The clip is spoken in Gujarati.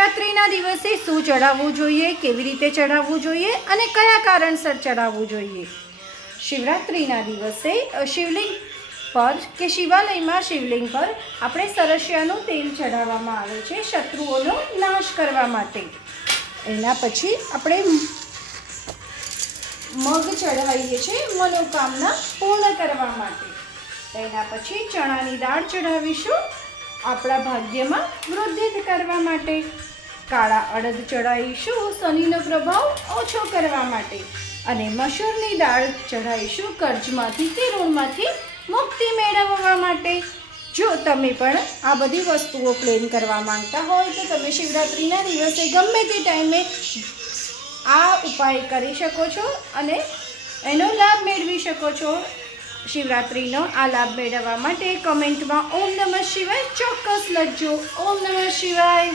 શિવરાત્રિના દિવસે શું ચડાવવું જોઈએ, કેવી રીતે ચડાવવું જોઈએ અને કયા કારણસર ચડાવવું જોઈએ. શિવરાત્રિના દિવસે શિવલિંગ પર કે શિવાલયમાં શિવલિંગ પર આપણે સરસિયાનું તેલ ચડાવવામાં આવે છે શત્રુઓનો નાશ કરવા માટે. એના પછી આપણે મગ ચઢાવીએ છીએ મનોકામના પૂર્ણ કરવા માટે. એના પછી ચણાની દાળ ચઢાવીશું આપણા ભાગ્યમાં વૃદ્ધિ કરવા માટે. કાળા અડદ ચઢાવીશું શનિનો પ્રભાવ ઓછો કરવા માટે. અને મસૂરની દાળ ચઢાવીશું કર્જમાંથી કે ઋણમાંથી મુક્તિ મેળવવા માટે. જો તમે પણ આ બધી વસ્તુઓ પ્લેન કરવા માંગતા હોય તો તમે શિવરાત્રિના દિવસે ગમે તે ટાઈમે આ ઉપાય કરી શકો છો અને એનો લાભ મેળવી શકો છો. શિવરાત્રિનો આ લાભ મેળવવા માટે કમેન્ટમાં ઓમ નમઃ શિવાય ચોક્કસ લખજો. ઓમ નમઃ શિવાય.